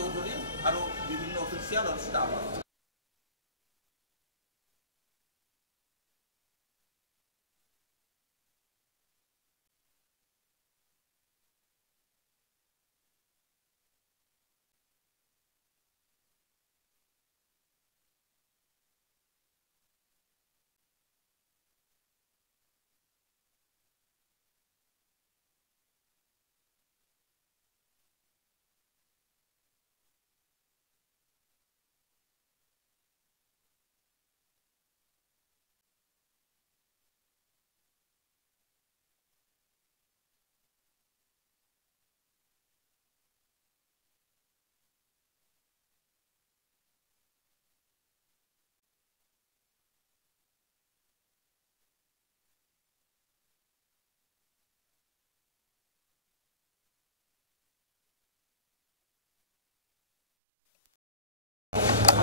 চৌধুৰী আৰু বিভিন্ন অফিচিয়েল আৰু ষ্টাফ আছে।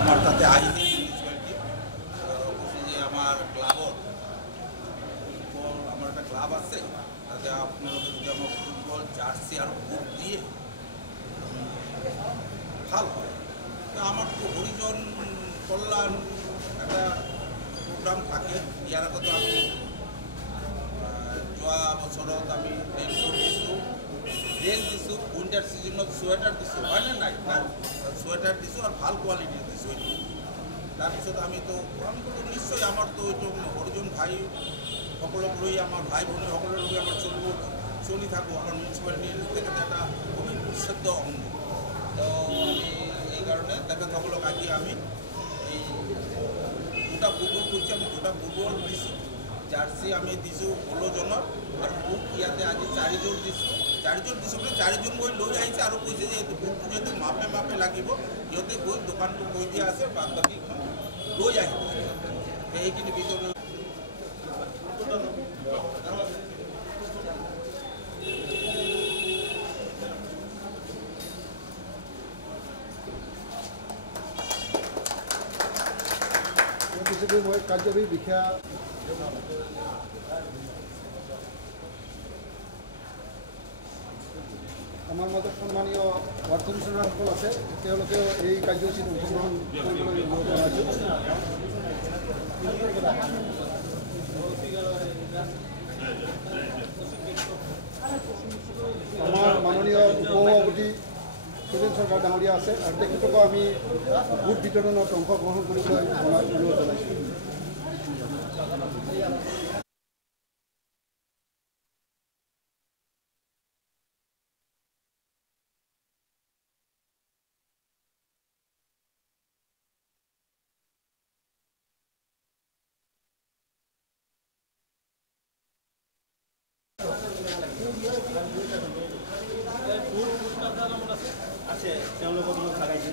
আমার তাতে আইনি মিউনিসিপ্যালিটি বলছি যে আমার ক্লাবত আমার একটা ক্লাব আছে, তাতে আপনাদের যদি আমার ফুটবল জার্সি আর বুট দিয়ে ভাল হয়। তো আমার তো হরিজন কল্যাণ একটা প্রোগ্রাম থাকে। ইয়ার আগত আমি যোৱা বছৰত আমি ৰেইনকোট দিছোঁ, ড্ৰেস দিছোঁ, উইন্টাৰ সিজনত সোয়েটাৰ দিছোঁ, হয়নে নাই? সোয়েটাৰ দিছোঁ আৰ ভাল কোয়ালিটিৰ দিছোঁ। তাৰপিছত আমি তো নিশ্চয় আমার তো এইটো হরিজন ভাই সকলক লৈ আমার ভাই ভনী সকলের লৈ আমার চলি থাকোঁ। আমার মিউনিসিপ্যালিটির থেকে একটা খুবই উৎসদ্ধ অঙ্গ। তো আমি এই কারণে তেখেতসকলক আজি আমি এই দুটা ফুটবল করছি, আমি দুটা ফুটবল দিছোঁ, জার্সি আমি দিছোঁ 16 জনৰ আৰু বুট ইয়াতে আজি 4 জন দিছোঁ। 4 জন দিছোঁ মানে 4 জন গৈ লৈ আহিছে আৰু কৈছে যে এইটো বুটটো যিহেতু মাপে মাপে লাগিব, সিহঁতে গৈ দোকানটো কৈ দিয়া আছে, বাদ বাকীখন লৈ আহিব। সেইখিনি ভিতৰত মই কাৰ্যবাহী বিষয়া আমাৰ মাজত সন্মানীয় ৱাৰ্ড কমিশ্যনাৰসকল আছে, তেওঁলোকেও এই কাৰ্যসূচীত অংশগ্ৰহণ কৰিবলৈ অনুৰোধ জনাইছোঁ। আমাৰ মাননীয় উপসভাপতি সুৰেন চৰকাৰ ডাঙৰীয়া আছে আৰু তেখেতকো আমি ভোট বিতৰণত অংশগ্ৰহণ কৰিবলৈ অনুৰোধ জনাইছোঁ। আছে তেওঁলোকক ভাগাইছে।